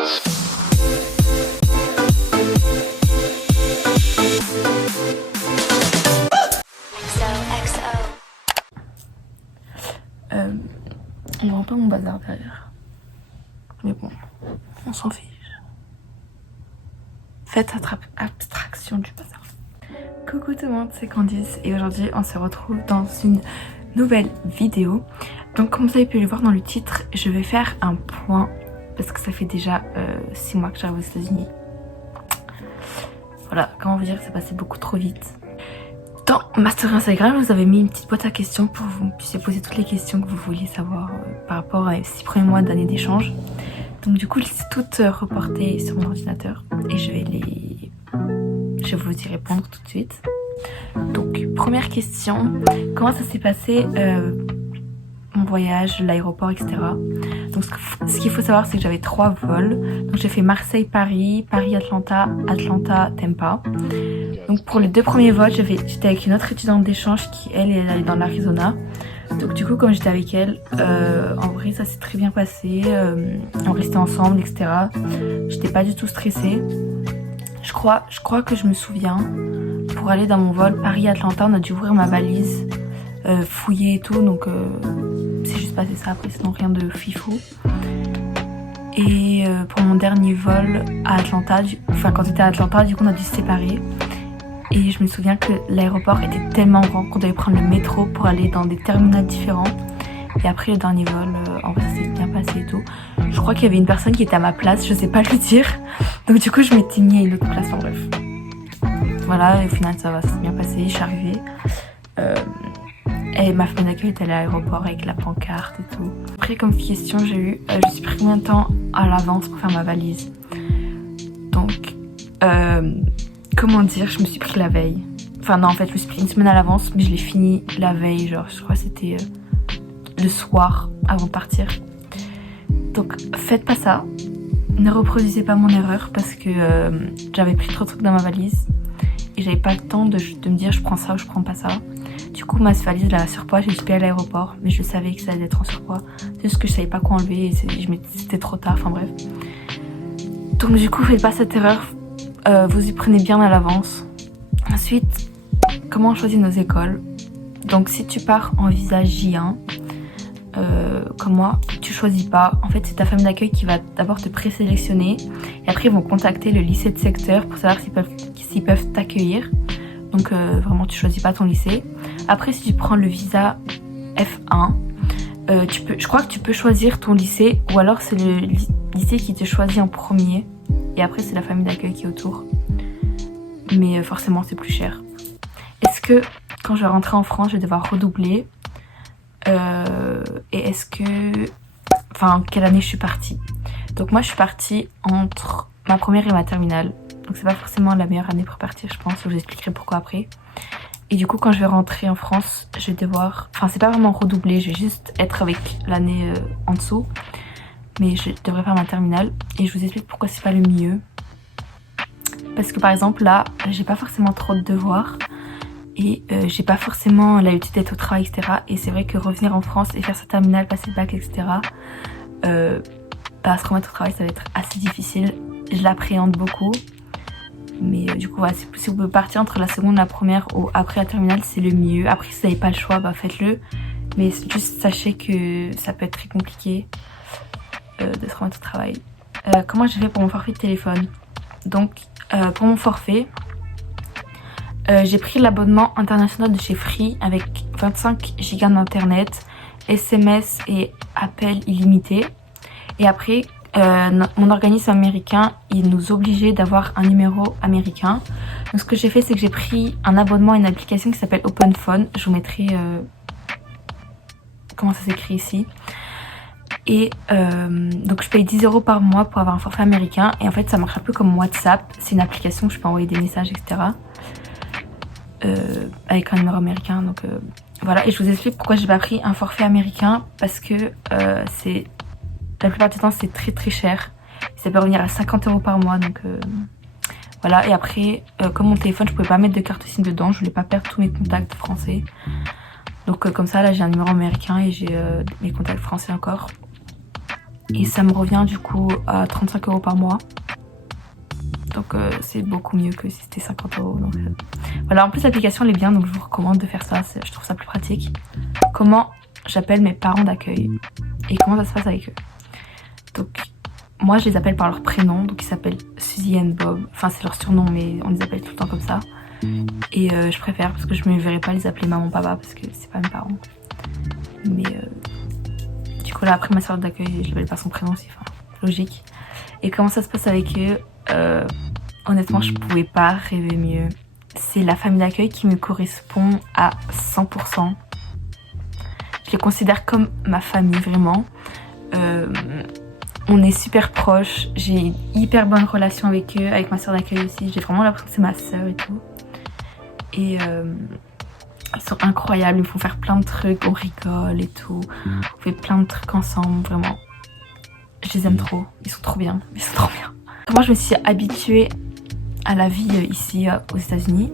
On voit un peu mon bazar derrière. Mais bon, on s'en fiche. Faites abstraction du bazar. Coucou tout le monde, c'est Candice et aujourd'hui on se retrouve dans une nouvelle vidéo. Donc comme vous avez pu le voir dans le titre, je vais faire un point parce que ça fait déjà 6 mois que j'arrive aux États-Unis. Voilà, comment vous dire, c'est passé beaucoup trop vite. Dans ma story Instagram, je vous avais mis une petite boîte à questions pour que vous puissiez poser toutes les questions que vous vouliez savoir par rapport à les 6 premiers mois d'année d'échange. Donc du coup, elles sont toutes reportées sur mon ordinateur et je vais vous y répondre tout de suite. Donc première question, comment ça s'est passé mon voyage, l'aéroport, etc. Donc ce qu'il faut savoir, c'est que j'avais 3 vols. Donc j'ai fait Marseille-Paris, Paris-Atlanta, Atlanta-Tampa. Donc pour les 2 premiers vols, j'étais avec une autre étudiante d'échange qui elle est allée dans l'Arizona. Donc du coup comme j'étais avec elle, en vrai ça s'est très bien passé. On restait ensemble, etc. J'étais pas du tout stressée. Je crois que je me souviens, pour aller dans mon vol Paris-Atlanta, on a dû ouvrir ma valise, fouiller et tout. Donc c'est juste passé ça, après sinon rien de fifou. Et pour mon dernier vol à Atlanta, quand j'étais à Atlanta, du coup on a dû se séparer. Et je me souviens que l'aéroport était tellement grand qu'on devait prendre le métro pour aller dans des terminals différents. Et après le dernier vol, en vrai ça s'est bien passé et tout. Je crois qu'il y avait une personne qui était à ma place, je sais pas lui dire. Donc du coup je m'étais mis à une autre place, en bref. Voilà, et au final ça s'est bien passé, je suis arrivée. Et ma famille d'accueil était à l'aéroport avec la pancarte et tout. Après comme question j'ai eu, je suis pris combien de temps à l'avance pour faire ma valise. Donc, comment dire, je me suis pris la veille. Enfin non, en fait je me suis pris une semaine à l'avance, mais je l'ai fini la veille, genre je crois que c'était le soir avant de partir. Donc faites pas ça, ne reproduisez pas mon erreur parce que j'avais pris trop de trucs dans ma valise et j'avais pas le temps de me dire je prends ça ou je prends pas ça. Du coup ma valise elle a surpoids, j'ai juste à l'aéroport, mais je savais que ça allait être en surpoids. C'est juste que je savais pas quoi enlever et c'était trop tard, enfin bref. Donc du coup faites pas cette erreur, vous y prenez bien à l'avance. Ensuite, comment on choisit nos écoles. Donc si tu pars en visa J1, comme moi, tu choisis pas. En fait c'est ta famille d'accueil qui va d'abord te présélectionner et après ils vont contacter le lycée de secteur pour savoir s'ils peuvent t'accueillir. Donc vraiment tu choisis pas ton lycée. Après si tu prends le visa F1, je crois que tu peux choisir ton lycée ou alors c'est le lycée qui te choisit en premier et après c'est la famille d'accueil qui est autour. Mais forcément c'est plus cher. Est-ce que quand je vais rentrer en France je vais devoir redoubler et est-ce que... Enfin quelle année je suis partie. Donc moi je suis partie entre ma première et ma terminale. Donc c'est pas forcément la meilleure année pour partir je pense. Je vous expliquerai pourquoi après. Et du coup quand je vais rentrer en France je vais devoir... Enfin c'est pas vraiment redoubler, je vais juste être avec l'année en dessous. Mais je devrais faire ma terminale. Et je vous explique pourquoi c'est pas le mieux. Parce que par exemple là j'ai pas forcément trop de devoirs. Et j'ai pas forcément l'habitude d'être au travail, etc. Et c'est vrai que revenir en France et faire sa terminale, passer le bac, etc. Se remettre au travail, ça va être assez difficile. Je l'appréhende beaucoup. Mais du coup, voilà, si vous pouvez partir entre la seconde et la première ou après la terminale, c'est le mieux. Après, si vous n'avez pas le choix, bah faites-le. Mais juste sachez que ça peut être très compliqué de se remettre au travail. Comment j'ai fait pour mon forfait de téléphone? Donc, pour mon forfait... j'ai pris l'abonnement international de chez Free avec 25 Go d'internet, SMS et appels illimités. Et après, mon organisme américain, il nous obligeait d'avoir un numéro américain. Donc ce que j'ai fait, c'est que j'ai pris un abonnement à une application qui s'appelle OpenPhone. Je vous mettrai comment ça s'écrit ici. Et donc je paye 10 € par mois pour avoir un forfait américain. Et en fait, ça marche un peu comme WhatsApp. C'est une application où je peux envoyer des messages, etc. Avec un numéro américain. Donc voilà, et je vous explique pourquoi j'ai pas pris un forfait américain. Parce que c'est... La plupart du temps c'est très très cher. Ça peut revenir à 50 € par mois. Donc voilà, et après comme mon téléphone je pouvais pas mettre de carte SIM dedans, je voulais pas perdre tous mes contacts français. Donc comme ça là j'ai un numéro américain et j'ai mes contacts français encore. et ça me revient du coup à 35 € par mois. Donc c'est beaucoup mieux que si c'était 50 €. Donc, voilà, en plus l'application elle est bien, donc je vous recommande de faire ça, je trouve ça plus pratique. Comment j'appelle mes parents d'accueil et comment ça se passe avec eux. Donc moi je les appelle par leur prénom, donc ils s'appellent Suzy and Bob, enfin c'est leur surnom mais on les appelle tout le temps comme ça. Et je préfère parce que je ne me verrais pas les appeler maman papa parce que c'est pas mes parents. Mais du coup là après ma soeur d'accueil je l'appelle par son prénom aussi, enfin logique. Et comment ça se passe avec eux, honnêtement je pouvais pas rêver mieux. C'est la famille d'accueil qui me correspond à 100%. Je les considère comme ma famille vraiment. On est super proches, j'ai une hyper bonne relation avec eux, avec ma soeur d'accueil aussi. J'ai vraiment l'impression que c'est ma soeur et tout. Et ils sont incroyables, ils me font faire plein de trucs, on rigole et tout. On fait plein de trucs ensemble, vraiment. Je les aime trop, ils sont trop bien, ils sont trop bien. Moi je me suis habituée à la vie ici aux États-Unis.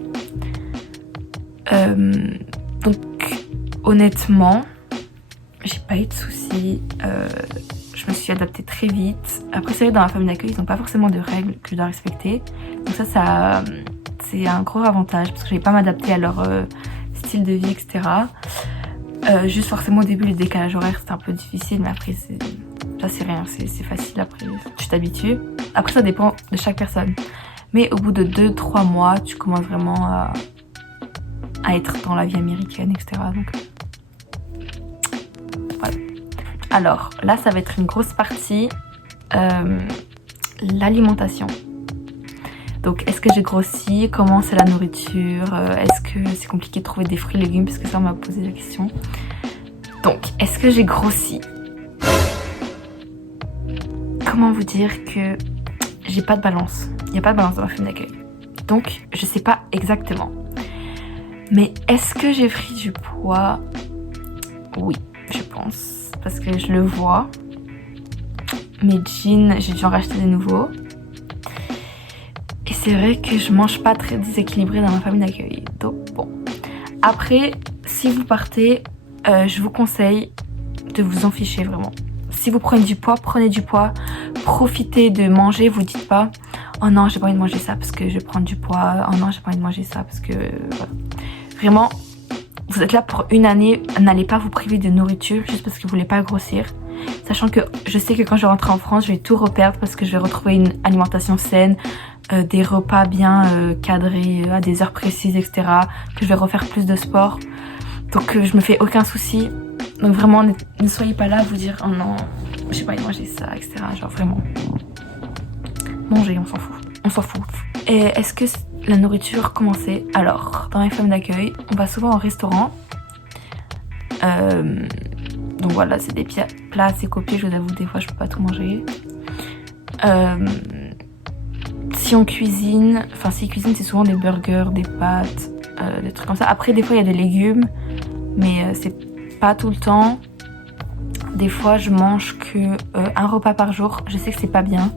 Donc honnêtement, j'ai pas eu de soucis. Je me suis adaptée très vite. Après c'est vrai dans la famille d'accueil ils n'ont pas forcément de règles que je dois respecter. Donc ça c'est un gros avantage parce que je n'avais pas m'adapter à leur style de vie, etc. Juste forcément au début le décalage horaire c'était un peu difficile, mais après ça c'est rien, c'est facile, après tu t'habitues. Après ça dépend de chaque personne. Mais au bout de 2-3 mois tu commences vraiment à être dans la vie américaine, etc. Donc voilà. Alors là ça va être une grosse partie, l'alimentation. Donc est-ce que j'ai grossi? Comment c'est la nourriture? Est-ce que c'est compliqué de trouver des fruits et légumes? Parce que ça on m'a posé la question. Donc est-ce que j'ai grossi? Comment vous dire que j'ai pas de balance? Il n'y a pas de balance dans ma famille d'accueil. Donc je sais pas exactement. Mais est-ce que j'ai pris du poids? Oui, je pense. Parce que je le vois. Mes jeans, j'ai dû en racheter des nouveaux. Et c'est vrai que je mange pas très déséquilibré dans ma famille d'accueil. Donc bon. Après, si vous partez, je vous conseille de vous en ficher vraiment. Si vous prenez du poids, prenez du poids. Profitez de manger, vous dites pas oh non j'ai pas envie de manger ça parce que je vais prendre du poids. Oh non j'ai pas envie de manger ça parce que voilà. Vraiment, vous êtes là pour une année, n'allez pas vous priver de nourriture juste parce que vous voulez pas grossir. Sachant que je sais que quand je rentre en France, je vais tout reperdre parce que je vais retrouver une alimentation saine, des repas bien cadrés à des heures précises, etc. Que je vais refaire plus de sport. Donc je me fais aucun souci. Donc vraiment, ne soyez pas là à vous dire oh non, j'ai pas envie de manger ça, etc. Genre vraiment, mangez, on s'en fout. On s'en fout. Et est-ce que la nourriture, comment c'est? Alors, dans les familles d'accueil, on va souvent au restaurant. Donc voilà, c'est des plats assez copieux, je vous avoue, des fois je peux pas tout manger. Si on cuisine, enfin si cuisine c'est souvent des burgers, des pâtes, des trucs comme ça. Après des fois il y a des légumes, mais c'est pas tout le temps. Des fois je mange que un repas par jour, je sais que c'est pas bien.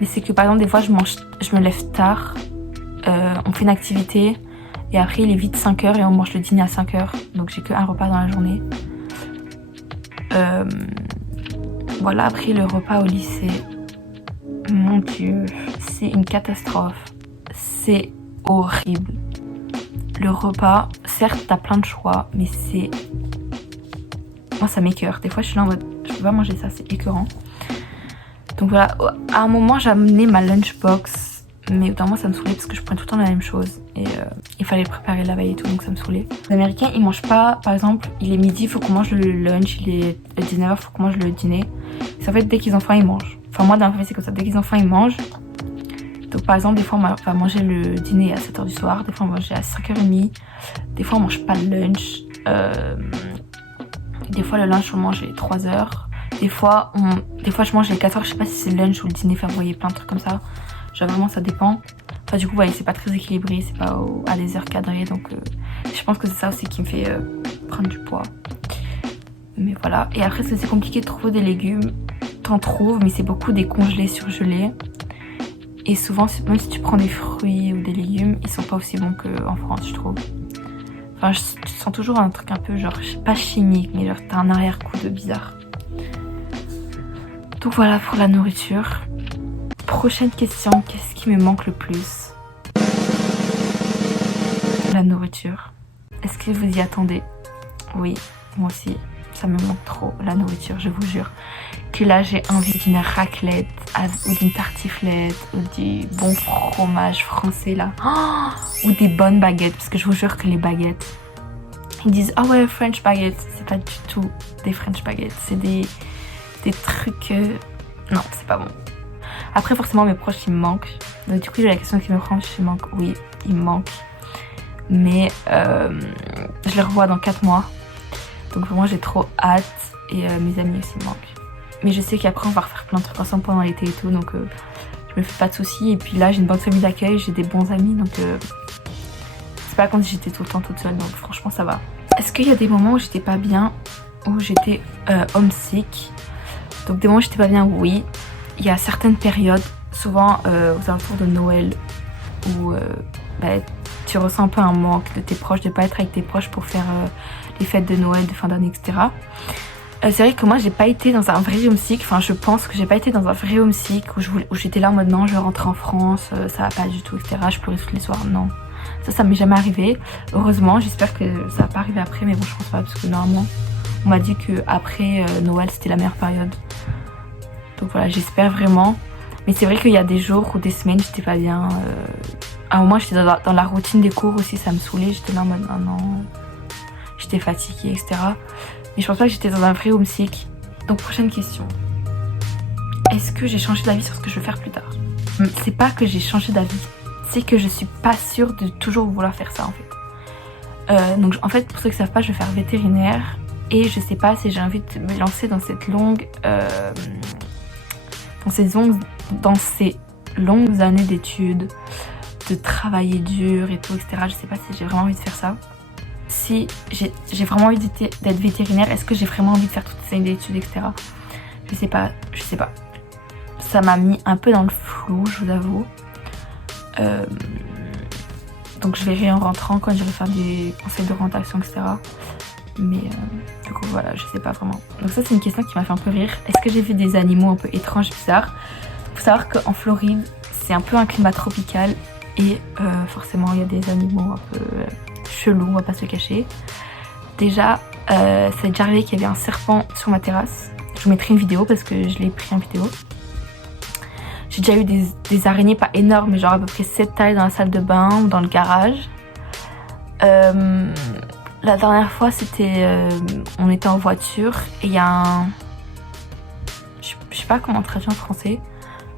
Mais c'est que par exemple des fois je me lève tard, on fait une activité et après il est vite 5 h et on mange le dîner à 5 h. Donc j'ai que un repas dans la journée. Voilà, après le repas au lycée, mon dieu, c'est une catastrophe. C'est horrible. Le repas, certes t'as plein de choix, mais c'est... Moi ça m'écœure. Des fois je suis là en mode, je peux pas manger ça, c'est écœurant. Donc voilà, à un moment j'ai amené ma lunchbox, mais dans moi ça me saoulait parce que je prenais tout le temps la même chose et il fallait le préparer la veille et tout, donc ça me saoulait. Les Américains ils mangent pas, par exemple il est midi, il faut qu'on mange le lunch, il est 19 h, il faut qu'on mange le dîner. C'est en fait dès qu'ils ont faim ils mangent. Enfin moi dans ma famille c'est comme ça, dès qu'ils ont faim ils mangent. Donc par exemple des fois on va manger le dîner à 7 h du soir, des fois on va manger à 5 h 30, des fois on mange pas le lunch, des fois le lunch on mange à 3 h. Des fois je mange les 4 h, je sais pas si c'est le lunch ou le dîner, enfin vous voyez plein de trucs comme ça. Genre vraiment ça dépend. Enfin du coup vous voyez c'est pas très équilibré, c'est pas à des heures cadrées, donc je pense que c'est ça aussi qui me fait prendre du poids. Mais voilà, et après c'est compliqué de trouver des légumes, t'en trouves mais c'est beaucoup des congelés surgelés. Et souvent même si tu prends des fruits ou des légumes, ils sont pas aussi bons qu'en France je trouve. Enfin je sens toujours un truc un peu genre, pas chimique, mais genre t'as un arrière-goût de bizarre. Donc voilà pour la nourriture. Prochaine question, qu'est-ce qui me manque le plus? La nourriture. Est-ce que vous y attendez? Oui, moi aussi. Ça me manque trop, la nourriture, je vous jure. Que là, j'ai envie d'une raclette ou d'une tartiflette ou du bon fromage français là. Ou des bonnes baguettes, parce que je vous jure que les baguettes, ils disent ah ouais, French baguettes. C'est pas du tout des French baguettes, c'est des trucs... Non, c'est pas bon. Après, forcément, mes proches, ils me manquent. Donc du coup, j'ai la question qui me prend, je me manque. Oui, ils me manquent. Mais je les revois dans 4 mois. Donc vraiment, j'ai trop hâte. Et mes amis aussi me manquent. Mais je sais qu'après, on va refaire plein de trucs ensemble pendant l'été et tout. Donc je me fais pas de soucis. Et puis là, j'ai une bonne famille d'accueil, j'ai des bons amis. Donc c'est pas comme si j'étais tout le temps toute seule. Donc franchement, ça va. Est-ce qu'il y a des moments où j'étais pas bien, où j'étais homesick? Donc des moments où j'étais pas bien, oui. Il y a certaines périodes, souvent aux alentours de Noël, où tu ressens un peu un manque de tes proches, de pas être avec tes proches pour faire les fêtes de Noël, de fin d'année, etc. C'est vrai que moi j'ai pas été dans un vrai homesick, enfin je pense que j'ai pas été dans un vrai homesick où j'étais là en mode non je rentre en France, ça va pas du tout, etc. Je pleurais tous les soirs, non. Ça m'est jamais arrivé. Heureusement, j'espère que ça va pas arriver après, mais bon je pense pas parce que normalement on m'a dit que après Noël c'était la meilleure période. Donc voilà, j'espère vraiment. Mais c'est vrai qu'il y a des jours ou des semaines j'étais pas bien. À un moment j'étais dans la routine des cours aussi, ça me saoulait, j'étais là en mode non, j'étais fatiguée, etc. Mais je pense pas que j'étais dans un vrai homesick. Donc prochaine question. Est-ce que j'ai changé d'avis sur ce que je veux faire plus tard? C'est pas que j'ai changé d'avis, c'est que je suis pas sûre de toujours vouloir faire ça en fait. Donc en fait pour ceux qui savent pas, je vais faire vétérinaire. Et je sais pas si j'ai envie de me lancer dans cette dans ces longues années d'études, de travailler dur et tout, etc. Je sais pas si j'ai vraiment envie de faire ça. Si j'ai vraiment envie d'être vétérinaire, est-ce que j'ai vraiment envie de faire toutes ces années d'études, etc. Je sais pas. Ça m'a mis un peu dans le flou, je vous avoue. Donc je verrai en rentrant quand j'irai faire des conseils d'orientation, etc. Mais du coup voilà, je sais pas vraiment. Donc ça c'est une question qui m'a fait un peu rire. Est-ce que j'ai vu des animaux un peu étranges, bizarres? Faut savoir qu'en Floride c'est un peu un climat tropical et forcément il y a des animaux un peu chelous, on va pas se cacher. Déjà c'est déjà arrivé qu'il y avait un serpent sur ma terrasse. Je vous mettrai une vidéo parce que je l'ai pris en vidéo. J'ai déjà eu des araignées pas énormes mais genre à peu près cette taille dans la salle de bain ou dans le garage. La dernière fois c'était on était en voiture et il y a un... Je sais pas comment traduire en français.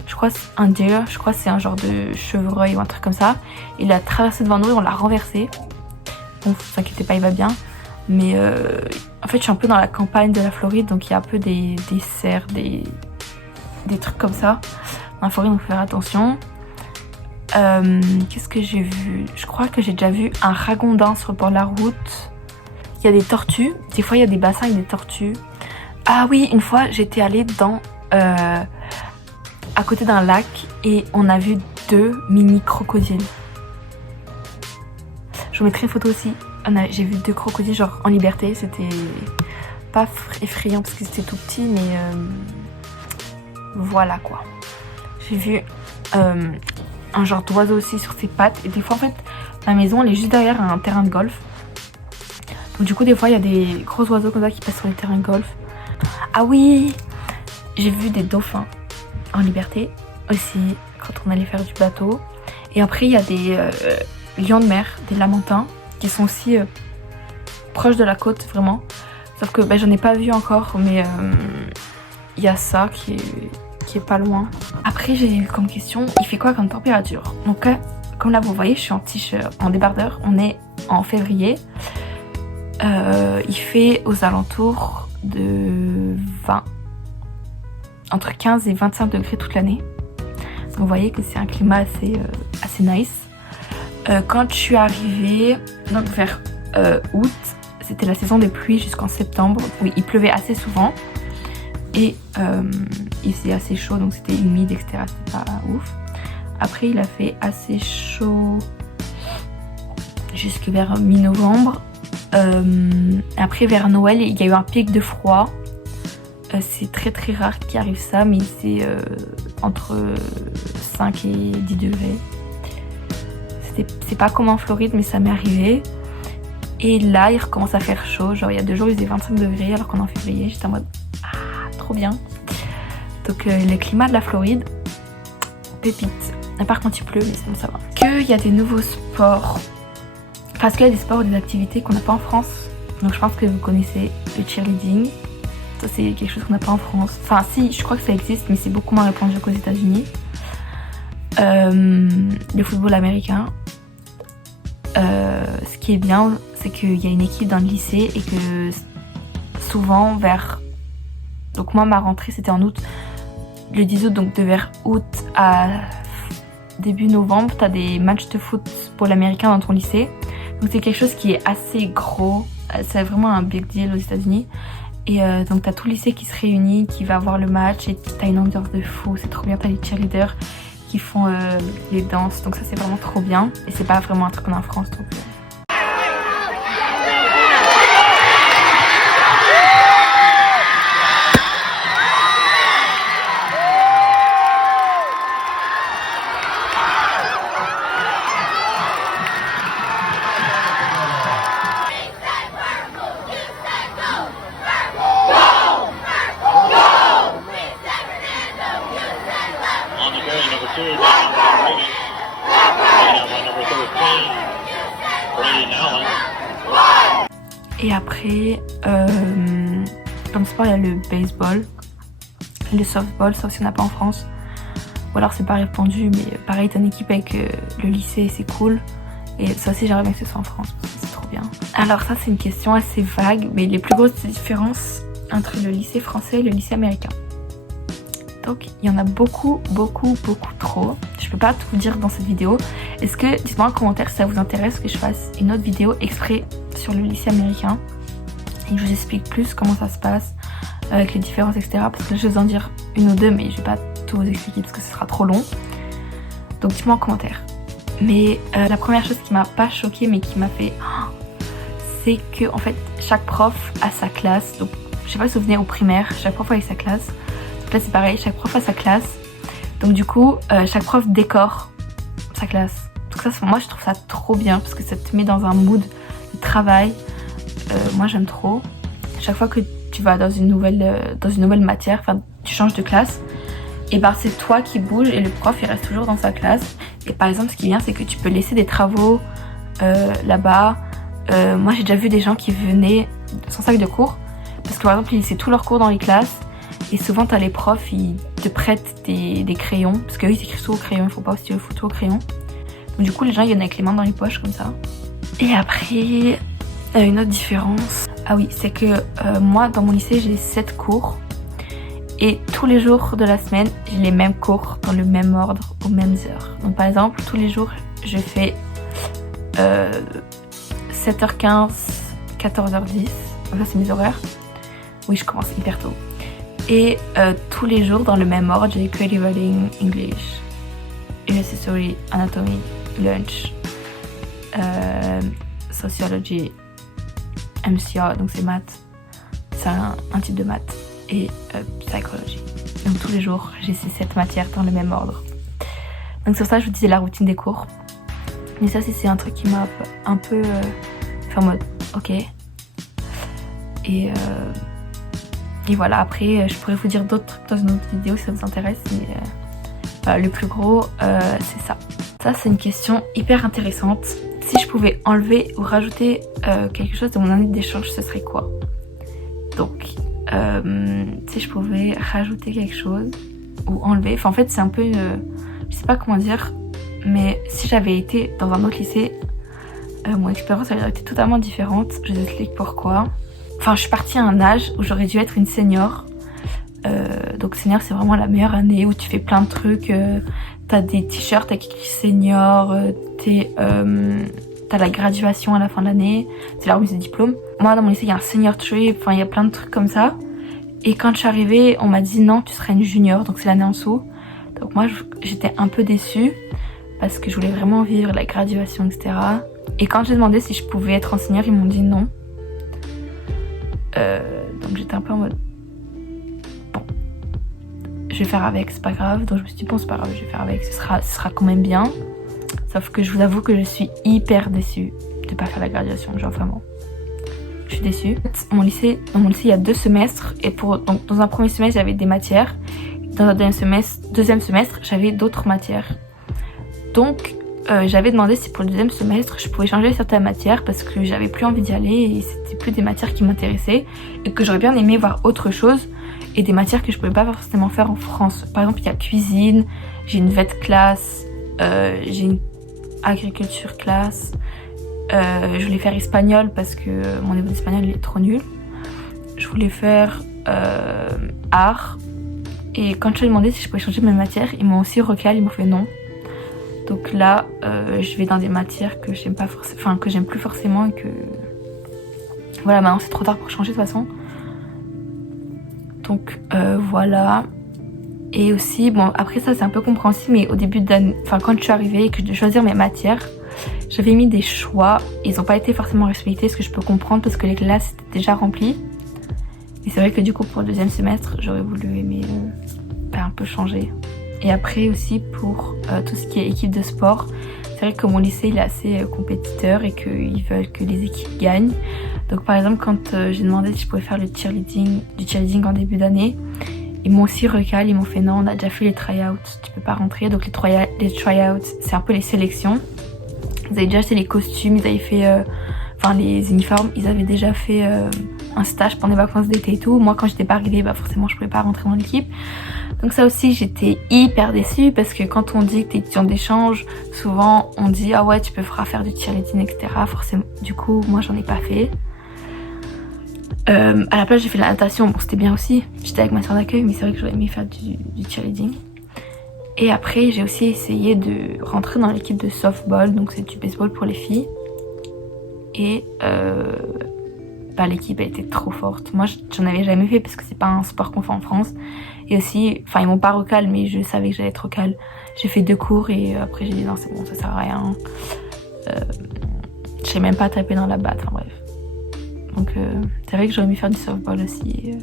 Je crois c'est un deer, je crois c'est un genre de chevreuil ou un truc comme ça. Il a traversé devant nous et on l'a renversé. Bon, vous inquiétez pas, il va bien. Mais en fait je suis un peu dans la campagne de la Floride, donc il y a un peu des cerfs, des trucs comme ça. Dans la Floride, donc faut faire attention. Qu'est-ce que j'ai vu? Je crois que j'ai déjà vu un ragondin sur le bord de la route. Il y a des tortues. Des fois, il y a des bassins avec des tortues. Ah oui, une fois, j'étais allée à côté d'un lac et on a vu 2 mini crocodiles. Je vous mettrai une photo aussi. J'ai vu 2 crocodiles genre en liberté. C'était pas effrayant parce que c'était tout petit, mais voilà quoi. J'ai vu un genre d'oiseau aussi sur ses pattes. Et des fois, en fait, ma maison elle est juste derrière un terrain de golf. Donc du coup, des fois, il y a des gros oiseaux comme ça qui passent sur les terrains de golf. Ah oui, j'ai vu des dauphins en liberté aussi quand on allait faire du bateau. Et après, il y a des lions de mer, des lamantins qui sont aussi proches de la côte, vraiment. Sauf que j'en ai pas vu encore, mais il y a ça qui est pas loin. Après, j'ai eu comme question, il fait quoi comme température? Donc comme là, vous voyez, je suis en t-shirt, en débardeur. On est en février. Il fait aux alentours de 20, entre 15 et 25 degrés toute l'année. Vous voyez que c'est un climat assez nice. Quand je suis arrivée, donc vers août, c'était la saison des pluies jusqu'en septembre. Oui, il pleuvait assez souvent et il faisait assez chaud, donc c'était humide, etc. C'était pas ouf. Après, il a fait assez chaud jusque vers mi-novembre. Après vers Noël il y a eu un pic de froid c'est très très rare qu'il arrive ça, mais c'est entre 5 et 10 degrés. C'est pas comme en Floride, mais ça m'est arrivé. Et là, il recommence à faire chaud. Genre, il y a 2 jours, il faisait 25 degrés, alors qu'on est en février. J'étais en mode, ah, trop bien. Donc, le climat de la Floride, pépite. À part quand il pleut, mais sinon ça va. Qu'il y a des nouveaux sports. Parce qu'il y a des sports ou des activités qu'on n'a pas en France. Donc, je pense que vous connaissez le cheerleading. Ça, c'est quelque chose qu'on n'a pas en France. Enfin, si, je crois que ça existe, mais c'est beaucoup moins répandu qu'aux États-Unis. Le football américain. Ce qui est bien, c'est qu'il y a une équipe dans le lycée et que souvent vers... Donc moi, ma rentrée, c'était en août. Le 10 août, donc de vers août à début novembre, t'as des matchs de foot pour l'américain dans ton lycée. Donc c'est quelque chose qui est assez gros. C'est vraiment un big deal aux États-Unis. Et donc t'as tout le lycée qui se réunit, qui va voir le match et t'as une ambiance de fou. C'est trop bien, t'as les cheerleaders qui font les danses, donc ça c'est vraiment trop bien et c'est pas vraiment un truc qu'on a en France donc Et après, comme sport, il y a le baseball, le softball, ça aussi on n'a pas en France. Ou alors c'est pas répandu, mais pareil, t'as une équipe avec le lycée, c'est cool. Et ça aussi, j'aimerais bien que ce soit en France, parce que c'est trop bien. Alors ça, c'est une question assez vague, mais les plus grosses différences entre le lycée français et le lycée américain. Donc, il y en a beaucoup trop. Je peux pas tout vous dire dans cette vidéo. Est-ce que, dites-moi en commentaire si ça vous intéresse que je fasse une autre vidéo exprès sur le lycée américain et que je vous explique plus comment ça se passe, avec les différences, etc. Parce que là, je vais en dire une ou deux, mais je vais pas tout vous expliquer parce que ce sera trop long. Donc, dites-moi en commentaire. Mais la première chose qui m'a pas choquée, mais qui m'a fait... c'est que, en fait, chaque prof a sa classe. Donc, je sais pas si vous venez au primaire, chaque prof a sa classe. Donc là, c'est pareil, chaque prof a sa classe. Donc, du coup, chaque prof décore sa classe. Donc ça, moi, je trouve ça trop bien parce que ça te met dans un mood de travail. Moi, j'aime trop. Chaque fois que tu vas dans une nouvelle matière, enfin, tu changes de classe, et ben c'est toi qui bouges et le prof, il reste toujours dans sa classe. Et par exemple, ce qui est bien, c'est que tu peux laisser des travaux là-bas. Moi, j'ai déjà vu des gens qui venaient sans sac de cours parce que par exemple, ils laissaient tous leurs cours dans les classes. Et souvent, t'as les profs, ils te prêtent des crayons. Parce qu'eux, ils écrivent tout au crayon, il faut pas aussi le photo au crayon. Donc du coup, les gens, ils viennent avec les mains dans les poches, comme ça. Et après, une autre différence. Ah oui, c'est que moi, dans mon lycée, j'ai 7 cours. Et tous les jours de la semaine, j'ai les mêmes cours, dans le même ordre, aux mêmes heures. Donc par exemple, tous les jours, je fais 7h15, 14h10. Donc ça, c'est mes horaires. Oui, je commence hyper tôt. Et tous les jours, dans le même ordre, j'ai Creative Writing, English, US History, Anatomy, Lunch, Sociology, MCA, donc c'est maths, c'est un type de maths, et Psychology. Donc tous les jours, j'ai ces 7 matières dans le même ordre. Donc sur ça, je vous disais la routine des cours. Mais ça, c'est un truc qui m'a un peu fait en mode, ok. Et voilà, après, je pourrais vous dire d'autres trucs dans une autre vidéo si ça vous intéresse, mais voilà, le plus gros, c'est ça. Ça, c'est une question hyper intéressante. Si je pouvais enlever ou rajouter quelque chose de mon année d'échange, ce serait quoi? Donc, si je pouvais rajouter quelque chose ou enlever, enfin en fait, c'est un peu, je sais pas comment dire, mais si j'avais été dans un autre lycée, mon expérience aurait été totalement différente. Je vous explique pourquoi. Enfin, je suis partie à un âge où j'aurais dû être une senior. Donc senior, c'est vraiment la meilleure année où tu fais plein de trucs. T'as des t-shirts avec écrit senior, t'as la graduation à la fin de l'année, c'est la remise des diplômes. Moi, dans mon lycée, il y a un senior trip, enfin, il y a plein de trucs comme ça. Et quand je suis arrivée, on m'a dit non, tu seras une junior, donc c'est l'année en dessous. Donc moi, j'étais un peu déçue parce que je voulais vraiment vivre la graduation, etc. Et quand j'ai demandé si je pouvais être en senior, ils m'ont dit non. Donc j'étais un peu en mode je vais faire avec, c'est pas grave. Donc je me suis dit bon c'est pas grave, je vais faire avec, ce sera quand même bien. Sauf que je vous avoue que je suis hyper déçue de pas faire la graduation, genre vraiment. Je suis déçue. Dans mon lycée il y a 2 semestres et donc dans un premier semestre j'avais des matières. Dans un deuxième semestre j'avais d'autres matières. Donc j'avais demandé si pour le deuxième semestre je pouvais changer certaines matières parce que j'avais plus envie d'y aller et c'était plus des matières qui m'intéressaient et que j'aurais bien aimé voir autre chose et des matières que je pouvais pas forcément faire en France. Par exemple il y a cuisine, j'ai une vet classe, j'ai une agriculture classe, je voulais faire espagnol parce que mon niveau d'espagnol il est trop nul. Je voulais faire art et quand je leur ai demandé si je pouvais changer mes matières, ils m'ont aussi recalé, ils m'ont fait non. Donc là, je vais dans des matières que j'aime pas forcément, enfin que j'aime plus forcément et que voilà, maintenant c'est trop tard pour changer de toute façon. Donc voilà. Et aussi, bon après ça c'est un peu compréhensible, mais au début d'année, enfin quand je suis arrivée et que je devais choisir mes matières, j'avais mis des choix, ils n'ont pas été forcément respectés, ce que je peux comprendre parce que les classes étaient déjà remplies. Et c'est vrai que du coup pour le deuxième semestre, j'aurais voulu aimer un peu changer. Et après aussi pour tout ce qui est équipe de sport, c'est vrai que mon lycée il est assez compétiteur et qu'ils veulent que les équipes gagnent. Donc par exemple quand j'ai demandé si je pouvais faire du cheerleading en début d'année, ils m'ont aussi recalé, ils m'ont fait non, on a déjà fait les tryouts, tu peux pas rentrer. Donc les tryouts c'est un peu les sélections. Ils avaient déjà acheté les costumes, ils avaient fait les uniformes, ils avaient déjà fait un stage pendant les vacances d'été et tout. Moi quand j'étais pas arrivée, forcément je pouvais pas rentrer dans l'équipe. Donc ça aussi j'étais hyper déçue parce que quand on dit que t'es étudiant d'échange, souvent on dit ah ouais tu peux faire du cheerleading etc. Forcément, du coup moi j'en ai pas fait. À la place j'ai fait la natation, bon c'était bien aussi, j'étais avec ma soeur d'accueil mais c'est vrai que j'aurais aimé faire du cheerleading. Et après j'ai aussi essayé de rentrer dans l'équipe de softball, donc c'est du baseball pour les filles. Et l'équipe a été trop forte. Moi j'en avais jamais fait parce que c'est pas un sport qu'on fait en France. Et aussi, ils m'ont pas recal mais je savais que j'allais être recal. J'ai fait 2 cours et après j'ai dit non c'est bon ça sert à rien. Je sais même pas taper dans la batte, enfin bref. Donc c'est vrai que j'aurais aimé faire du softball aussi.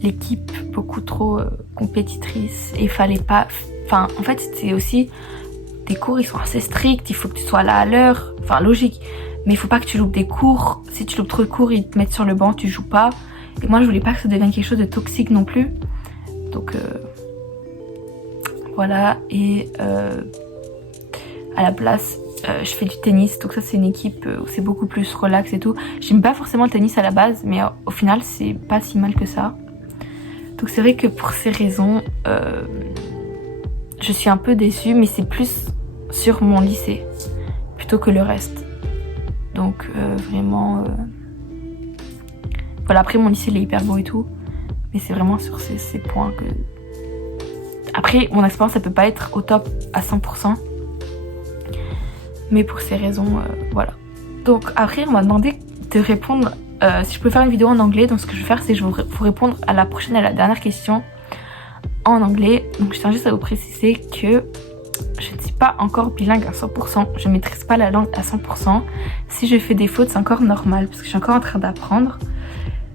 L'équipe beaucoup trop compétitrice et fallait pas... Enfin en fait c'était aussi... Tes cours ils sont assez stricts, il faut que tu sois là à l'heure. Enfin logique. Mais il faut pas que tu loupes des cours. Si tu loupes trop de cours, ils te mettent sur le banc, tu joues pas. Et moi je voulais pas que ça devienne quelque chose de toxique non plus. Donc voilà. Et à la place je fais du tennis. Donc ça c'est une équipe où c'est beaucoup plus relax et tout. J'aime pas forcément le tennis à la base, mais au final c'est pas si mal que ça. Donc c'est vrai que pour ces raisons je suis un peu déçue, mais c'est plus sur mon lycée plutôt que le reste. Donc vraiment voilà, après mon lycée il est hyper beau et tout, mais c'est vraiment sur ces points que... Après mon expérience elle peut pas être au top à 100%, mais pour ces raisons voilà. Donc après on m'a demandé de répondre si je peux faire une vidéo en anglais. Donc ce que je vais faire c'est que je vais vous répondre à la prochaine et à la dernière question en anglais. Donc je tiens juste à vous préciser que je ne suis pas encore bilingue à 100%, je ne maîtrise pas la langue à 100%. Si je fais des fautes c'est encore normal parce que je suis encore en train d'apprendre.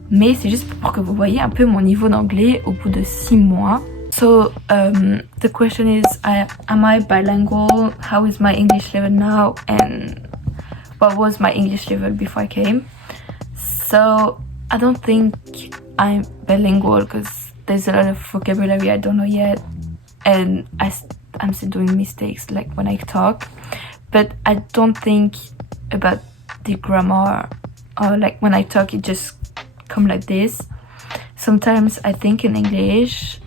Mais c'est juste pour que vous voyez un peu mon niveau d'anglais au bout de 6 mois. So the question is, am I bilingual? How is my English level now? And what was my English level before I came? So I don't think I'm bilingual because there's a lot of vocabulary I don't know yet, and I'm still doing mistakes like when I talk. But I don't think about the grammar, or like when I talk it just come like this. Sometimes I think in English.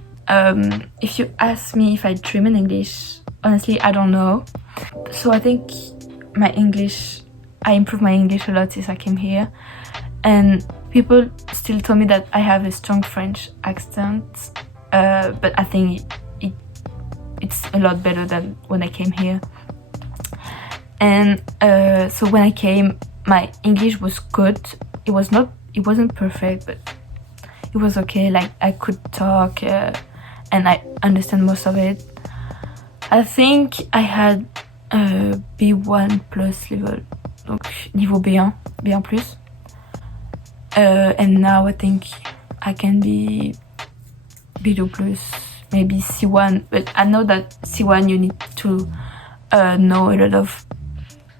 If you ask me if I dream in English, honestly I don't know. So I think I improved my English a lot since I came here, and people still tell me that I have a strong French accent, but I think it's a lot better than when I came here. And so when I came, my English was good. It wasn't perfect, but it was okay. Like I could talk and I understand most of it. I think I had B1 plus level, donc niveau B1, B1 plus. And now I think I can be B2+, maybe C1, but I know that C1 you need to know a lot of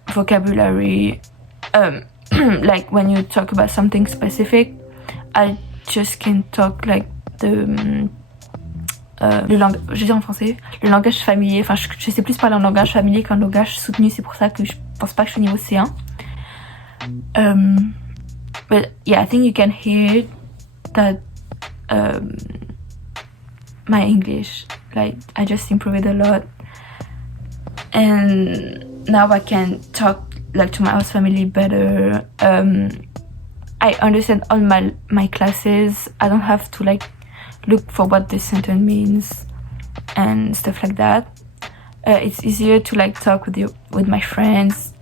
vocabulary, like when you talk about something specific. I just can talk like je dis en français, le langage familier, enfin je sais plus parler en langage familier qu'en langage soutenu, c'est pour ça que je pense pas que je suis niveau C1. But yeah, I think you can hear that my English, like I just improved a lot, and now I can talk like to my host family better. I understand all my classes. I don't have to like look for what this sentence means and stuff like that. It's easier to like talk with my friends,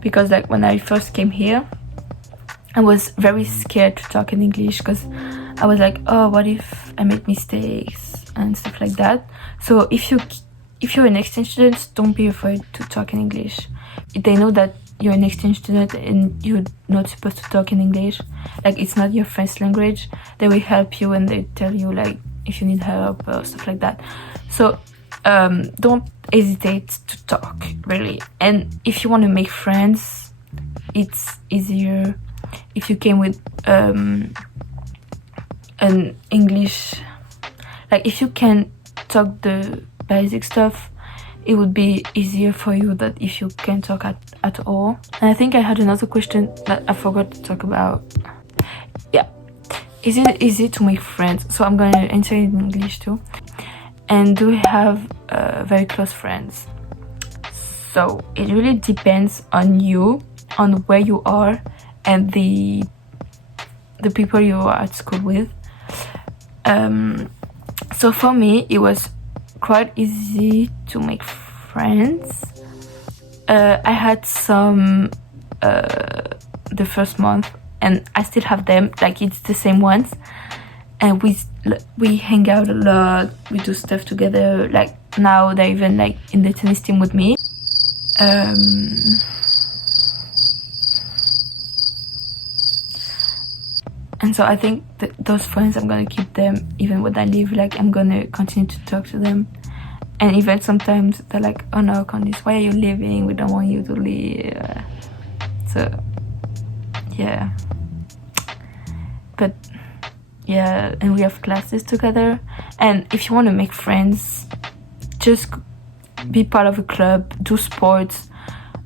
because like when I first came here, I was very scared to talk in English because I was like, oh, what if I make mistakes and stuff like that. So if you're an exchange student, don't be afraid to talk in English. If they know that you're an exchange student and you're not supposed to talk in English, like it's not your first language, they will help you and they tell you like if you need help or stuff like that. So don't hesitate to talk, really. And if you want to make friends, it's easier if you came with an English, like if you can talk the basic stuff, it would be easier for you than if you can't talk at all. And I think I had another question that I forgot to talk about. Yeah, is it easy to make friends? So I'm gonna answer it in English too. And do we have very close friends? So it really depends on you, on where you are, and the people you are at school with. So for me, it was quite easy to make friends. I had some the first month, and I still have them, like it's the same ones, and we hang out a lot, we do stuff together. Like now they're even like in the tennis team with me. And so I think that those friends, I'm gonna keep them even when I leave. Like I'm gonna continue to talk to them. And even sometimes they're like, oh no, Candice, why are you leaving? We don't want you to leave. So yeah. But yeah, and we have classes together. And if you want to make friends, just be part of a club, do sports,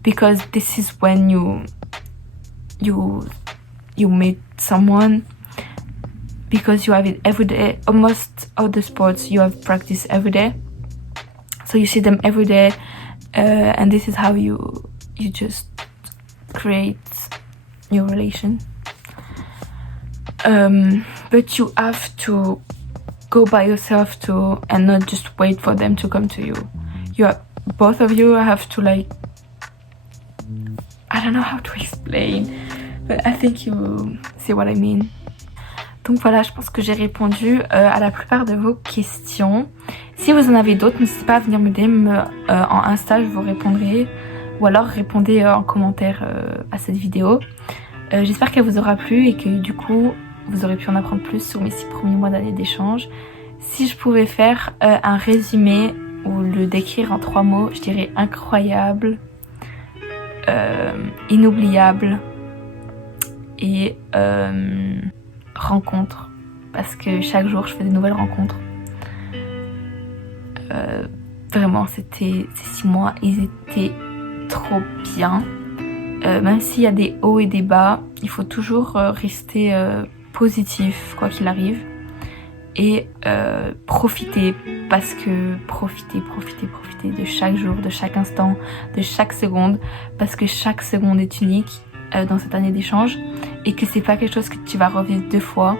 because this is when you meet someone, because you have it every day. Almost all the sports you have practice every day, so you see them every day, and this is how you just create new relation. But you have to go by yourself too, and not just wait for them to come to you. Both of you have to, like, I don't know how to explain, but I think you see what I mean. Donc voilà, je pense que j'ai répondu à la plupart de vos questions. Si vous en avez d'autres, n'hésitez pas à venir me DM en Insta, je vous répondrai. Ou alors répondez en commentaire à cette vidéo. J'espère qu'elle vous aura plu et que du coup, vous aurez pu en apprendre plus sur mes 6 premiers mois d'année d'échange. Si je pouvais faire un résumé ou le décrire en 3 mots, je dirais incroyable, inoubliable et rencontre, parce que chaque jour je fais de nouvelles rencontres. Vraiment, ces 6 mois, ils étaient trop bien. Même s'il y a des hauts et des bas, il faut toujours rester positif quoi qu'il arrive, et profiter, parce que profiter de chaque jour, de chaque instant, de chaque seconde, parce que chaque seconde est unique dans cette année d'échange, et que c'est pas quelque chose que tu vas revivre 2 fois,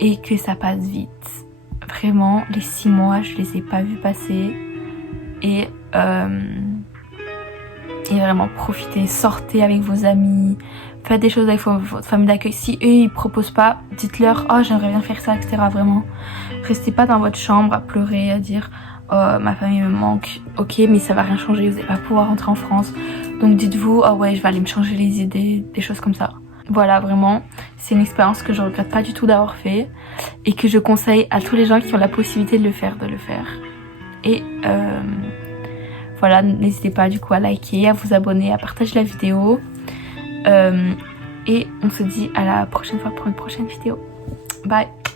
et que ça passe vite. Vraiment, les 6 mois, je les ai pas vus passer, et vraiment profitez, sortez avec vos amis, faites des choses avec votre famille d'accueil. Si eux ils proposent pas, dites-leur oh j'aimerais bien faire ça, etc. Vraiment, restez pas dans votre chambre à pleurer, à dire oh ma famille me manque. Ok, mais ça va rien changer, vous n'allez pas pouvoir rentrer en France, donc dites-vous oh ouais je vais aller me changer les idées, des choses comme ça. Voilà, vraiment, c'est une expérience que je regrette pas du tout d'avoir fait et que je conseille à tous les gens qui ont la possibilité de le faire, Et voilà, n'hésitez pas du coup à liker, à vous abonner, à partager la vidéo. Et on se dit à la prochaine fois pour une prochaine vidéo. Bye!